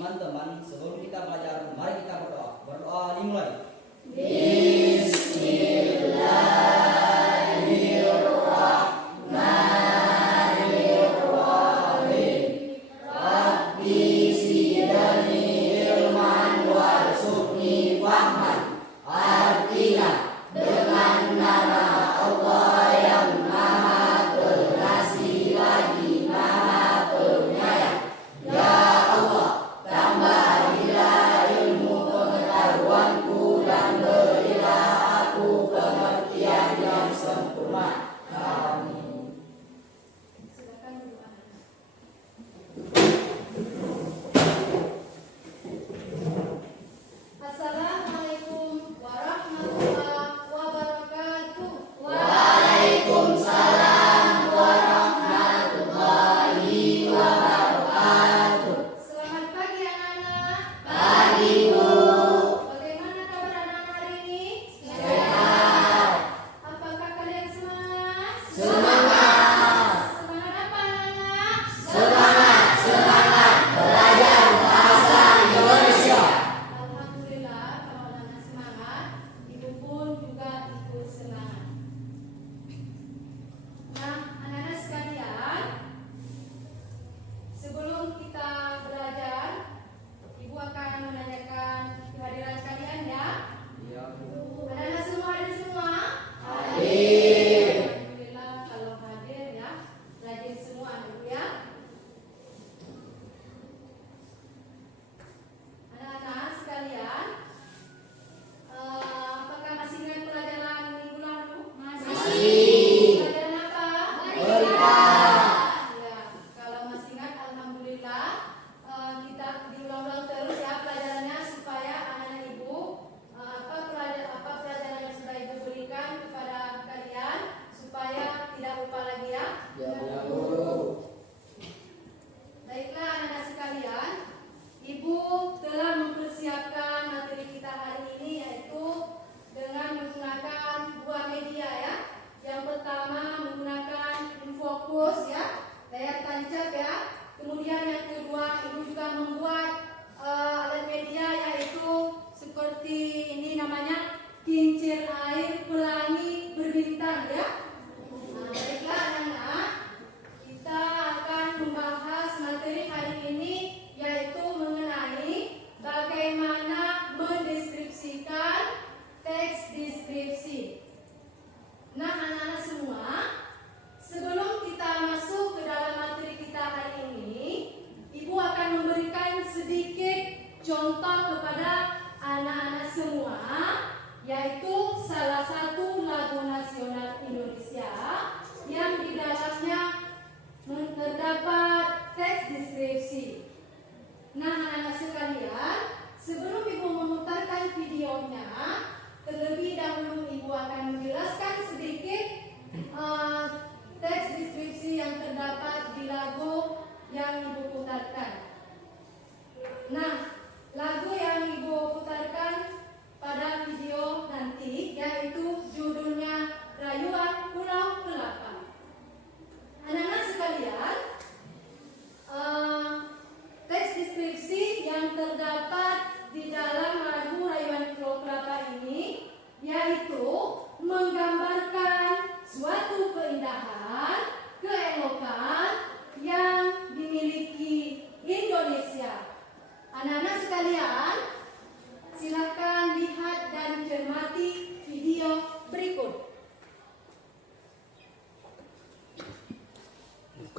teman-teman, sebelum kita belajar, mari kita berdoa. Berdoa dimulai.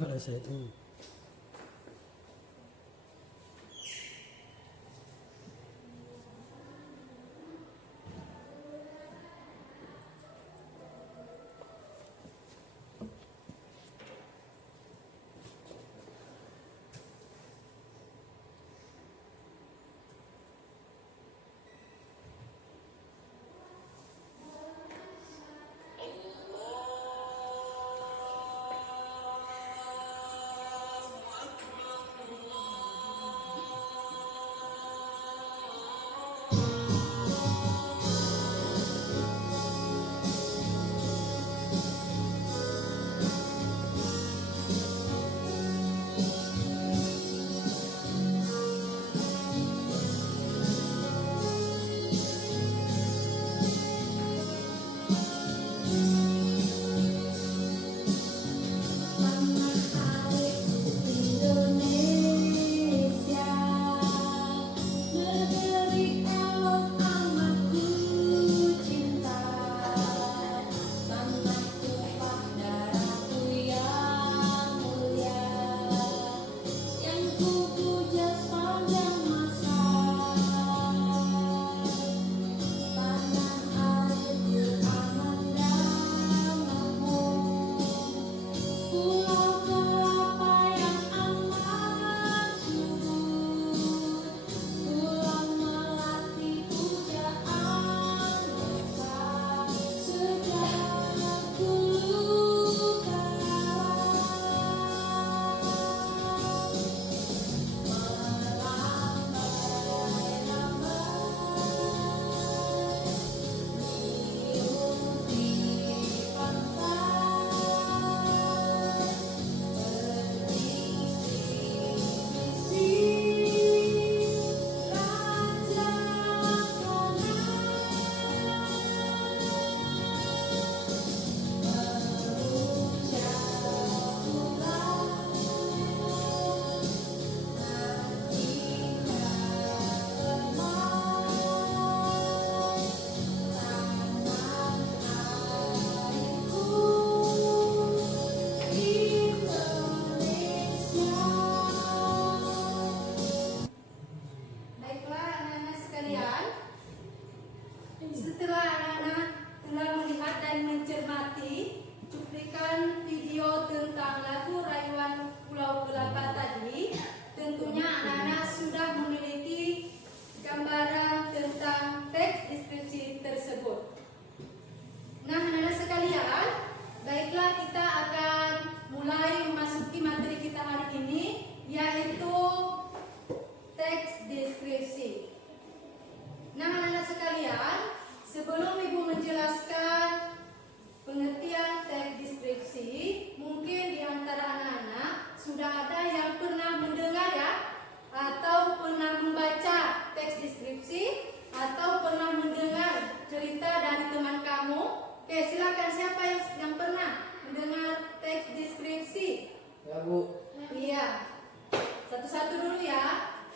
Kalau saya itu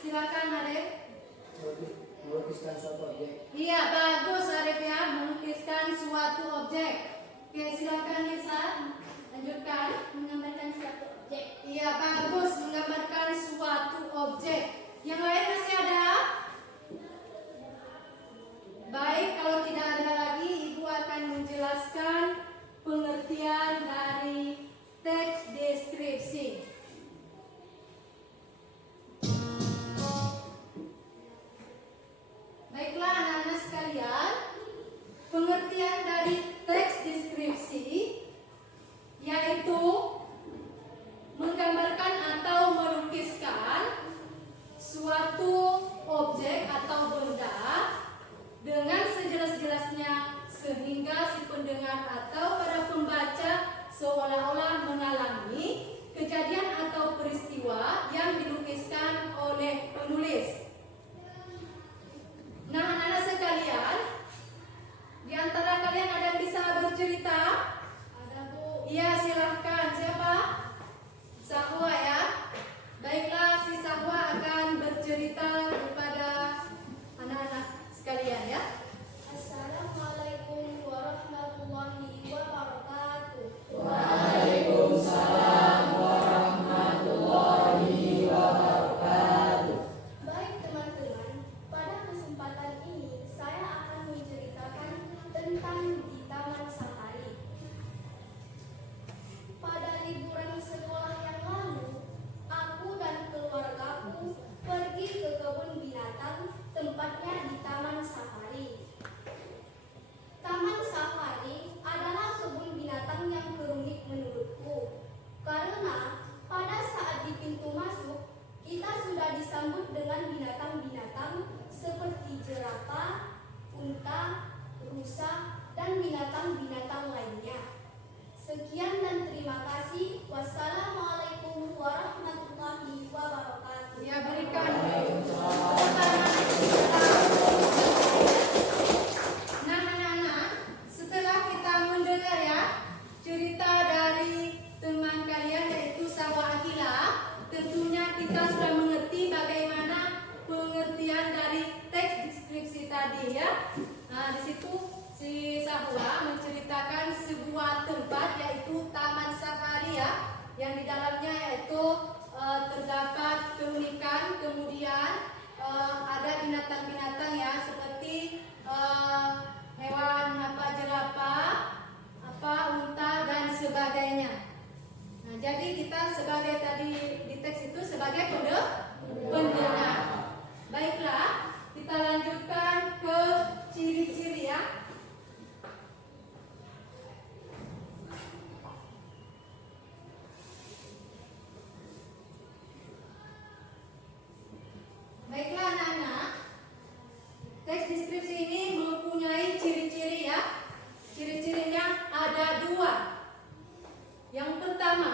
Silakan Arif. Melukiskan suatu objek. Iya, bagus Arif ya, melukiskan suatu objek. Oke, silakan Lisa. Lanjutkan, menggambarkan suatu objek. Iya, bagus, menggambarkan suatu objek. Yang lain masih ada? Baik, kalau tidak ada lagi, Ibu akan menjelaskan pengertian dari teks deskripsi. Baiklah anak-anak sekalian, pengertian dari teks deskripsi yaitu menggambarkan atau melukiskan suatu objek atau benda dengan sejelas-jelasnya sehingga si pendengar atau para pembaca seolah-olah mengalami kejadian atau peristiwa yang dilukiskan oleh penulis. Nah, anak-anak sekalian, di antara kalian ada yang bisa bercerita? Ada, Bu. Iya, silahkan. Siapa? Sahwa ya. Baiklah, si Sahwa akan bercerita kepada anak-anak sekalian ya. Assalamualaikum warahmatullahi wabarakatuh. Waalaikumsalam warahmatullahi wabarakatuh. Baik teman-teman, pada kesempatan ini saya akan menceritakan tentang di Taman Safari. Pada liburan sekolah yang lalu, aku dan keluargaku pergi ke kebun binatang, tempatnya di Taman Safari. Taman Safari adalah kebun binatang yang terumit menurutku, karena pada saat di pintu masuk, kita sudah disambut dengan binatang-binatang seperti jerapah, unta, rusa, dan binatang-binatang lainnya. Sekian dan terima kasih. Wassalamualaikum warahmatullahi wabarakatuh. Ya, berikan. Nah, anak-anak, setelah kita mendengar ya cerita dari teman kalian yaitu Sahwa Akila, tentunya kita sudah mengerti bagaimana pengertian dari teks deskripsi tadi ya. Nah, di situ si Sahwa menceritakan sebuah tempat yaitu Taman Safari ya, yang di dalamnya yaitu terdapat keunikan, kemudian ada binatang-binatang ya seperti hewan jerapah, unta dan sebagainya. Nah, jadi kita sebagai tadi di teks itu sebagai pendengar. Baiklah, kita lanjutkan ke ciri-ciri ya. Baiklah anak-anak, teks deskripsi ini mempunyai ciri-ciri ya. Ciri-cirinya ada 2. Yang pertama,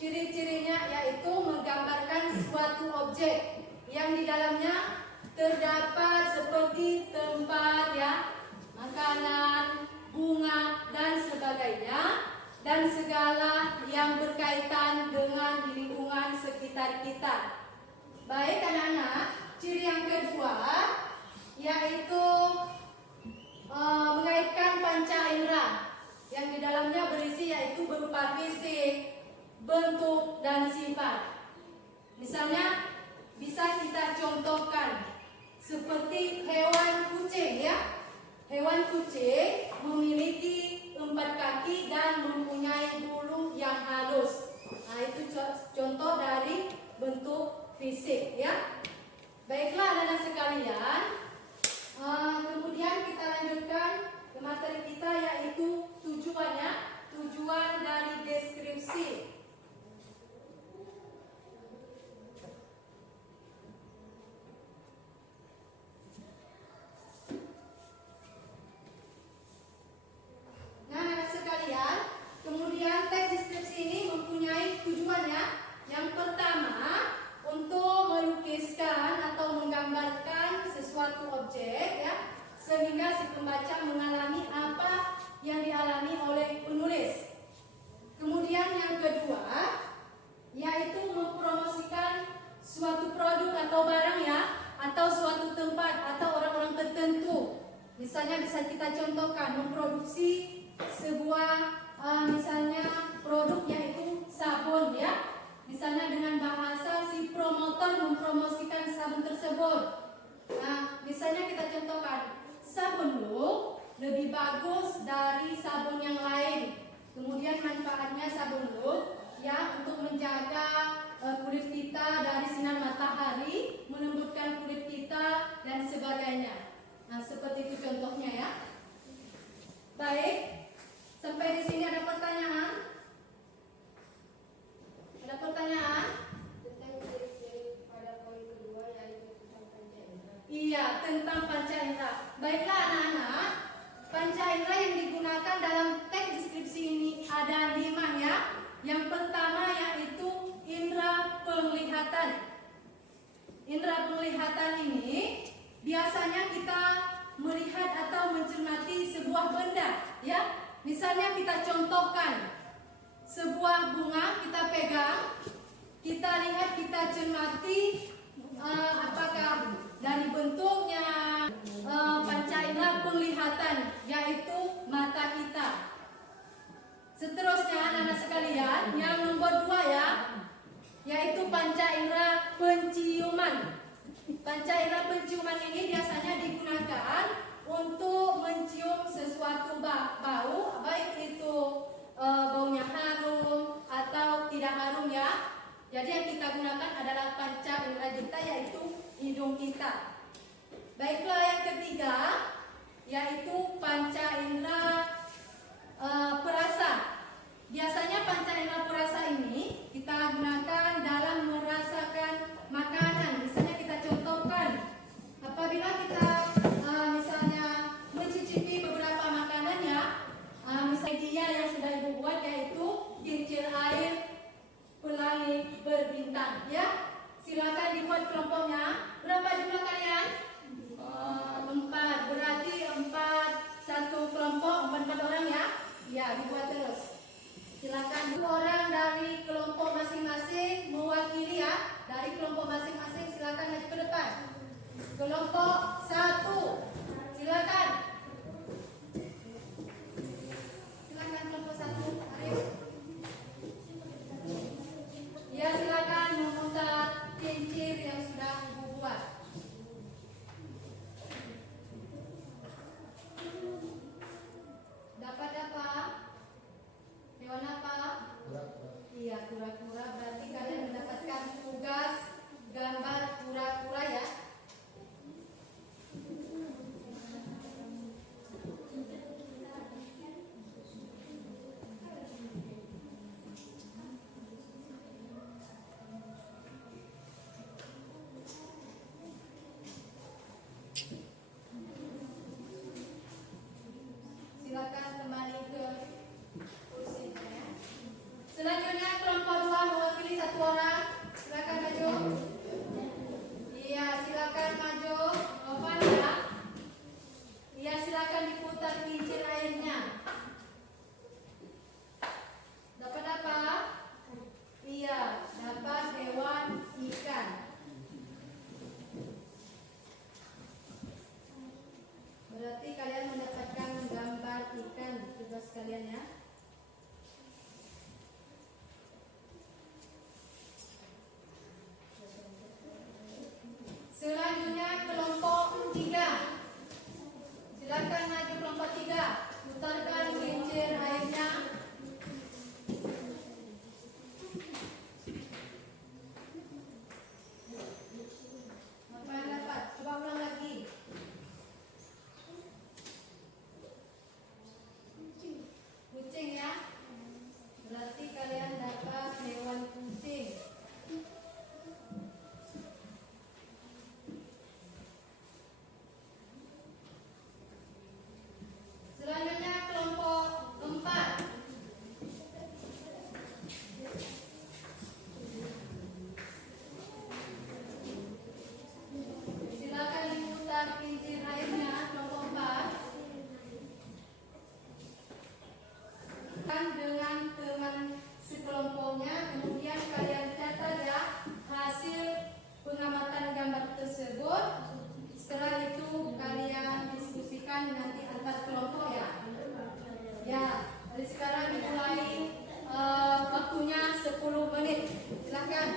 ciri-cirinya yaitu menggambarkan suatu objek yang di dalamnya terdapat seperti tempat ya, makanan, bunga dan sebagainya, dan segala yang berkaitan dengan lingkungan sekitar kita. Baik anak-anak, ciri yang kedua yaitu mengaitkan panca indera yang di dalamnya berisi yaitu berupa fisik, bentuk dan sifat. Misalnya bisa kita contohkan seperti hewan kucing ya. Hewan kucing memiliki 4 kaki dan mempunyai bulu yang halus. Nah, itu contoh dari bentuk fisik ya. Baiklah anak-anak sekalian, kemudian kita lanjutkan ke materi kita yaitu tujuannya, tujuan dari deskripsi. Nah anak-anak sekalian, kemudian teks deskripsi ini mempunyai tujuannya. Yang pertama, untuk melukiskan atau menggambarkan sesuatu objek ya, sehingga si pembaca mengalami apa yang dialami oleh penulis. Kemudian yang kedua, atau barang ya, atau suatu tempat atau orang-orang tertentu. Misalnya bisa kita contohkan memproduksi sebuah misalnya produk yaitu sabun ya. Misalnya dengan bahasa si promotor mempromosikan sabun tersebut. Nah, misalnya kita contohkan sabun Look lebih bagus dari sabun yang lain. Kemudian manfaatnya sabun Look ya untuk menjaga kulit kita dari sinar matahari, melembutkan kulit kita dan sebagainya. Nah, seperti itu contohnya ya. Baik, sampai di sini ada pertanyaan? Ada pertanyaan? Tentang ciri-ciri pada poin kedua yaitu tentang panca indera. Iya, tentang panca indera. Baiklah anak-anak, panca indera yang digunakan dalam teks deskripsi ini ada 5 ya. Yang pertama yaitu indera penglihatan. Indera penglihatan ini biasanya kita melihat atau mencermati sebuah benda ya. Misalnya kita contohkan sebuah bunga, kita pegang, kita lihat, kita cermati apakah dari bentuknya, panca indera penglihatan yaitu mata kita. Seterusnya anak-anak sekalian, yang nomor 2 ya, yaitu panca indera penciuman. Panca indera penciuman ini biasanya digunakan untuk mencium sesuatu bau, baik itu baunya harum atau tidak harum ya. Jadi yang kita gunakan adalah panca indera kita yaitu hidung kita. Baiklah yang ketiga yaitu panca indera perasa. Biasanya panca indera perasa ini kita gunakan dalam merasakan makanan. Misalnya kita contohkan apabila kita misalnya mencicipi beberapa makanan ya, misalnya dia yang sudah ibu buat yaitu kincir air pelangi berbintang ya. Silakan dibuat kelompoknya. Berapa jumlah kalian? 4. Berarti 4 satu kelompok 4 orang ya. Ya, dibuat terus. Silakan 2 orang dari kelompok masing-masing mewakili ya. Dari kelompok masing-masing silakan maju ke depan. Kelompok 1. Silakan. Silakan kelompok 1. Ayo. Ya, silakan memutar kincir yang sudah ibu buat. Dapat apa? Hewan apa? Iya, kura-kura. Berarti kalian mendapatkan tugas gambar kura-kura ya. itu kalian diskusikan nanti antar kelompok ya. Ya, dari sekarang dimulai waktunya 10 menit. Silakan.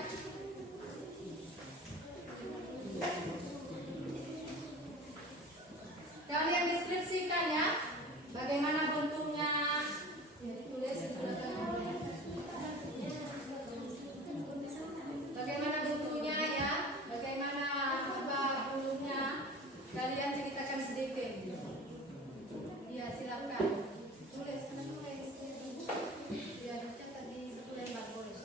Kalian deskripsikan ya, bagaimana bentuknya. Tulis bagaimana bentuknya ya, bagaimana apa bentuknya. Kalian ceritakan sedikit. Ya, silakan. Tulis. Ya, dicatat di buku lembar boleh.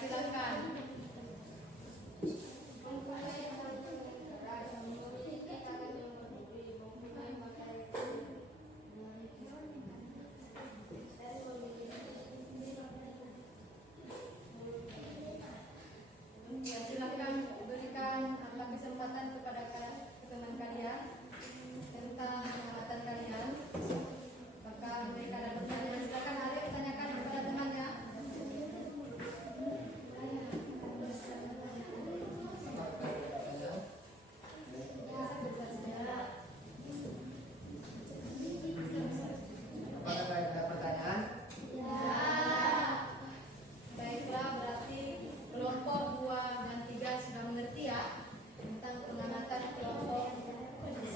silakan. Ya, silakan berikan kesempatan kepada teman kalian tentang pengamatan kalian. Apakah mereka ada pertanyaan? Silakan Arif tanyakan kepada temannya. Apakah ada pertanyaan? Baiklah, berarti kelompok 2 dan 3 sudah mengerti ya tentang pengamatan kelompok 1.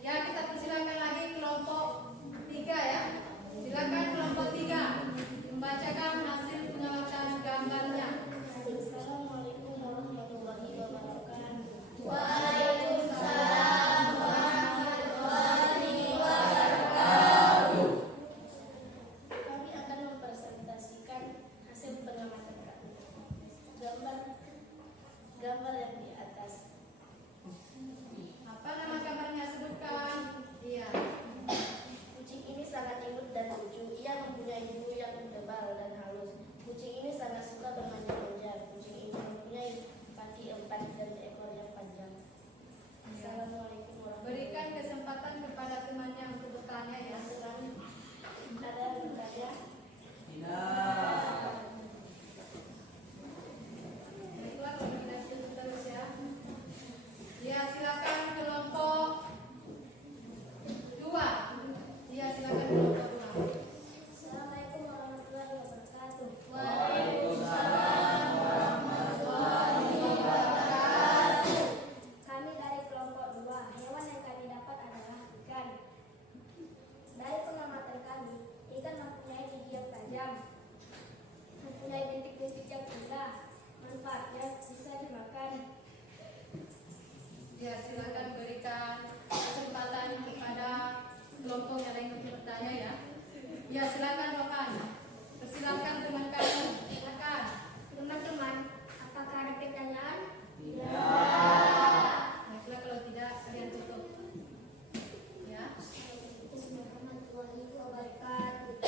Ya, kita persilakan lagi kelompok 3 ya. Silakan kelompok 3 membacakan hasil pengamatan gambarnya. Assalamualaikum warahmatullahi wabarakatuh. Waalaikumsalam. Kami akan mempresentasikan hasil pengamatan kami. Gambar yang di atas. Apa nama gambarnya, sebutkan? Iya. Kucing ini sangat imut dan lucu. Ia mempunyai bulu yang tebal dan halus. Kucing ini sangat suka bermanja-manja. Kucing ini mempunyai kaki 4 dan ekor yang panjang. Assalamualaikum warahmatullahi Berikan kesempatan kepada temannya untuk bertanya ya. wabarakatuh. Ada yang bertanya? Tidak. Baiklah, kalau kita tutup terus ya. Ya, silakan kelompok 2. Ya, silakan kelompok 2. Assalamualaikum warahmatullahi wabarakatuh. Waalaikumsalam warahmatullahi wabarakatuh. Kami dari kelompok 2. Hewan yang kami dapat adalah ikan. Dari pengamatan kami, ikan mempunyai gigi yang tajam, mempunyai bintik-bintik yang indah. Manfaatnya bisa dimakan. Ya, silakan berikan kesempatan kepada kelompok yang lain untuk bertanya ya. Ya, silakan Rokan. Persilakan teman kamu. Silakan. Teman-teman, apakah ada pertanyaan? Baiklah, kalau tidak kalian tutup. Ya. Assalamualaikum warahmatullahi wabarakatuh.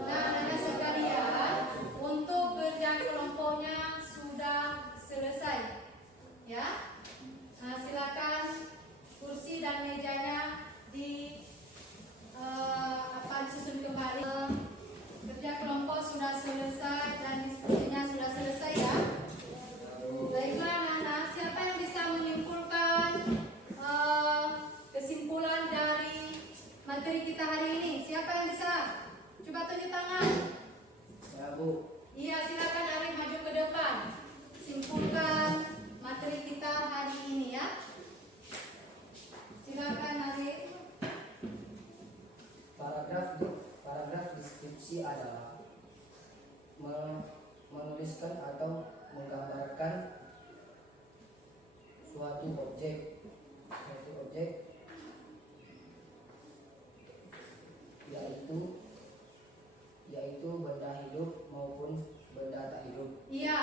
Nah, anak sekalian, untuk kerja kelompoknya sudah selesai. Ya. Nah, silakan kursi dan mejanya disusun kembali. Kerja kelompok sudah selesai dan diskusinya sudah selesai ya. Baiklah anak-anak, siapa yang bisa menyimpulkan kesimpulan dari materi kita hari ini? Siapa yang bisa? Coba tunjuk tangan. Ya, Bu. Iya, silakan Arif maju ke depan. Simpulkan materi kita hari ini ya. Silakan Arif. Paragraf deskripsi adalah menuliskan atau menggambarkan suatu objek yaitu benda hidup maupun benda tak hidup. Iya,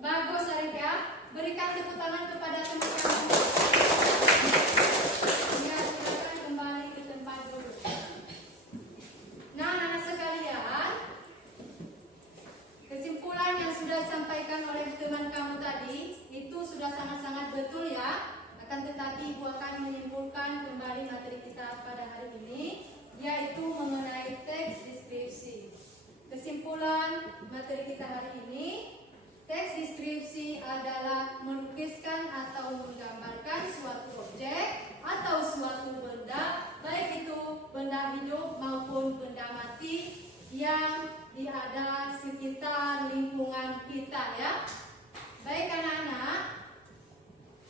bagus Arif ya. Berikan tepuk tangan kepada teman-teman. Ya, silakan kembali ke tempat dulu. Nah, anak sekalian, kesimpulan yang sudah disampaikan oleh teman kamu tadi itu sudah sangat-sangat betul ya. Akan tetapi Ibu akan menyimpulkan kembali materi kita pada hari ini, yaitu mengenai teks deskripsi. Kesimpulan materi kita hari ini, teks deskripsi adalah melukiskan atau menggambarkan suatu objek atau suatu benda, baik itu benda hidup maupun benda mati yang ada sekitar lingkungan kita ya. Baik anak-anak,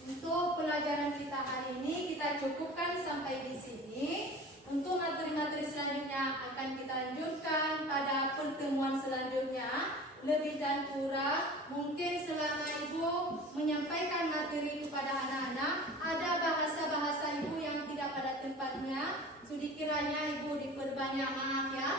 untuk pelajaran kita hari ini kita cukupkan sampai di sini. Untuk materi-materi selanjutnya akan kita lanjutkan pada pertemuan selanjutnya. Lebih dan kurang, mungkin selama Ibu menyampaikan materi kepada anak-anak, ada bahasa-bahasa Ibu yang tidak pada tempatnya. Sudi kiranya Ibu diperbanyak maaf ya.